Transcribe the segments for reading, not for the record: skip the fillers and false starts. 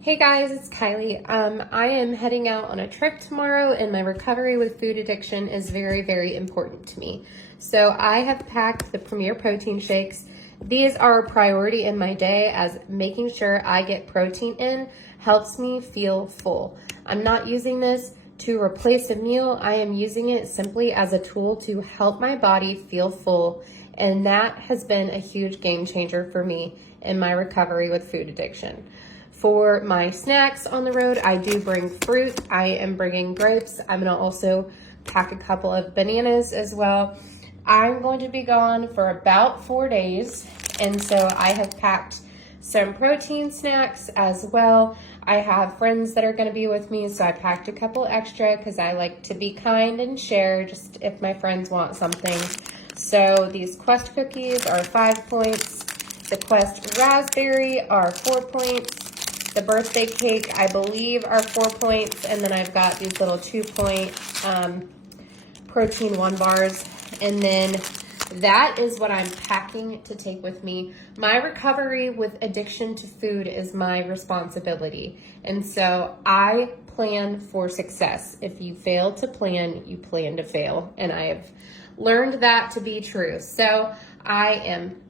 Hey guys, it's Kylie. I am heading out on a trip tomorrow, and my recovery with food addiction is very, very important to me. So I have packed the Premier Protein Shakes. These are a priority in my day, as making sure I get protein in helps me feel full. I'm not using this to replace a meal. I am using it simply as a tool to help my body feel full, and that has been a huge game changer for me in my recovery with food addiction. For my snacks on the road, I do bring fruit. I am bringing grapes. I'm gonna also pack a couple of bananas as well. I'm going to be gone for about 4 days, and so I have packed some protein snacks as well. I have friends that are gonna be with me, so I packed a couple extra because I like to be kind and share just if my friends want something. So these Quest cookies are 5 points. The Quest raspberry are 4 points. The birthday cake, I believe, are 4 points. And then I've got these little 2-point protein 1 bars. And then that is what I'm packing to take with me. My recovery with addiction to food is my responsibility. And so I plan for success. If you fail to plan, you plan to fail. And I have learned that to be true. So I am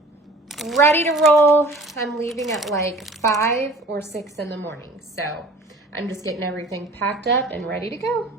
ready to roll. I'm leaving at like 5 or 6 in the morning. So I'm just getting everything packed up and ready to go.